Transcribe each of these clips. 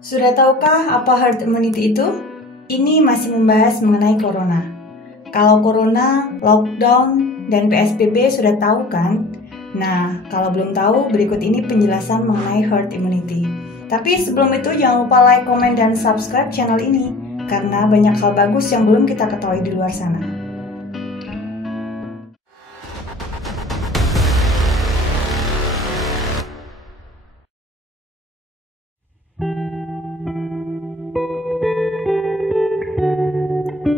Sudah tahukah apa herd immunity itu? Ini masih membahas mengenai corona. Kalau corona, lockdown, dan PSBB sudah tahu kan? Nah, kalau belum tahu, berikut ini penjelasan mengenai herd immunity. Tapi sebelum itu jangan lupa like, komen, dan subscribe channel ini, karena banyak hal bagus yang belum kita ketahui di luar sana.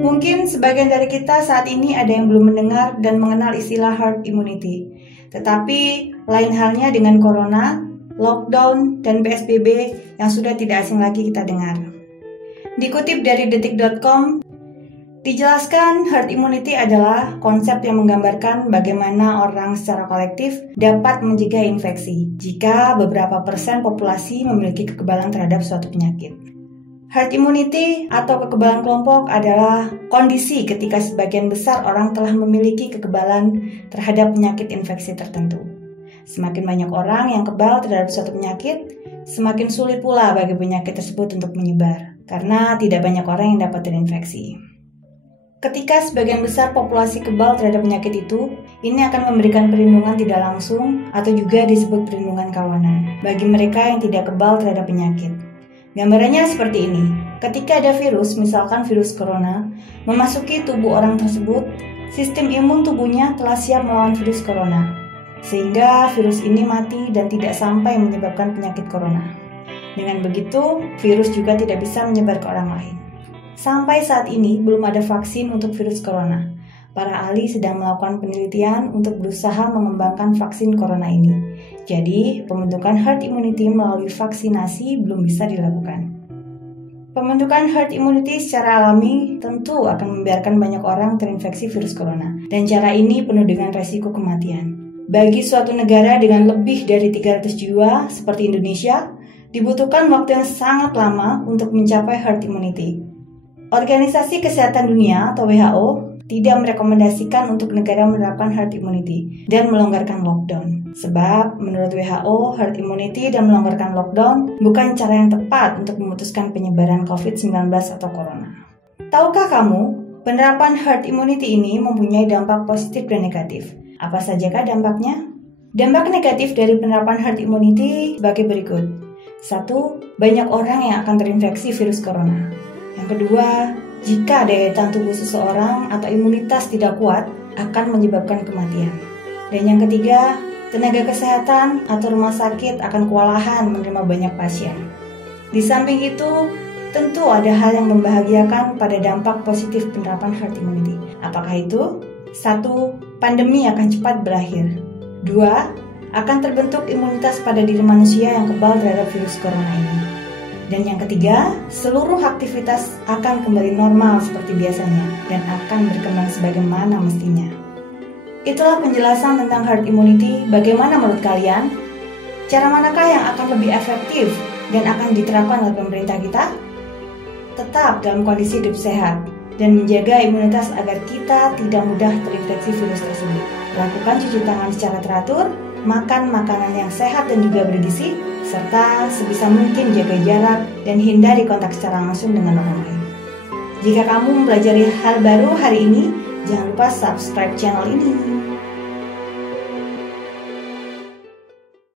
Mungkin sebagian dari kita saat ini ada yang belum mendengar dan mengenal istilah herd immunity. Tetapi lain halnya dengan corona, lockdown, dan PSBB yang sudah tidak asing lagi kita dengar. Dikutip dari detik.com, dijelaskan herd immunity adalah konsep yang menggambarkan bagaimana orang secara kolektif dapat mencegah infeksi jika beberapa persen populasi memiliki kekebalan terhadap suatu penyakit. Herd immunity atau kekebalan kelompok adalah kondisi ketika sebagian besar orang telah memiliki kekebalan terhadap penyakit infeksi tertentu. Semakin banyak orang yang kebal terhadap suatu penyakit, semakin sulit pula bagi penyakit tersebut untuk menyebar, karena tidak banyak orang yang dapat terinfeksi. Ketika sebagian besar populasi kebal terhadap penyakit itu, ini akan memberikan perlindungan tidak langsung atau juga disebut perlindungan kawanan bagi mereka yang tidak kebal terhadap penyakit. Gambarannya seperti ini. Ketika ada virus, misalkan virus corona, memasuki tubuh orang tersebut, sistem imun tubuhnya telah siap melawan virus corona, sehingga virus ini mati dan tidak sampai menyebabkan penyakit corona. Dengan begitu, virus juga tidak bisa menyebar ke orang lain. Sampai saat ini, belum ada vaksin untuk virus corona. Para ahli sedang melakukan penelitian untuk berusaha mengembangkan vaksin corona ini. Jadi, pembentukan herd immunity melalui vaksinasi belum bisa dilakukan. Pembentukan herd immunity secara alami tentu akan membiarkan banyak orang terinfeksi virus corona. Dan cara ini penuh dengan resiko kematian. Bagi suatu negara dengan lebih dari 300 jiwa seperti Indonesia, dibutuhkan waktu yang sangat lama untuk mencapai herd immunity. Organisasi Kesehatan Dunia atau WHO tidak merekomendasikan untuk negara menerapkan herd immunity dan melonggarkan lockdown. Sebab menurut WHO, herd immunity dan melonggarkan lockdown bukan cara yang tepat untuk memutuskan penyebaran COVID-19 atau corona. Tahukah kamu, penerapan herd immunity ini mempunyai dampak positif dan negatif. Apa sajakah dampaknya? Dampak negatif dari penerapan herd immunity sebagai berikut. 1. Banyak orang yang akan terinfeksi virus corona. Yang kedua, jika daya tahan tubuh seseorang atau imunitas tidak kuat, akan menyebabkan kematian. Dan yang ketiga, tenaga kesehatan atau rumah sakit akan kewalahan menerima banyak pasien. Di samping itu, tentu ada hal yang membahagiakan pada dampak positif penerapan herd immunity. Apakah itu? 1. Pandemi akan cepat berakhir. 2. Akan terbentuk imunitas pada diri manusia yang kebal terhadap virus corona ini. Dan yang ketiga, seluruh aktivitas akan kembali normal seperti biasanya dan akan berkembang sebagaimana mestinya. Itulah penjelasan tentang herd immunity. Bagaimana menurut kalian? Cara manakah yang akan lebih efektif dan akan diterapkan oleh pemerintah kita? Tetap dalam kondisi hidup sehat dan menjaga imunitas agar kita tidak mudah terinfeksi virus tersebut. Lakukan cuci tangan secara teratur, makan makanan yang sehat dan juga bergizi, serta sebisa mungkin jaga jarak dan hindari kontak secara langsung dengan orang lain. Jika kamu mempelajari hal baru hari ini, jangan lupa subscribe channel ini.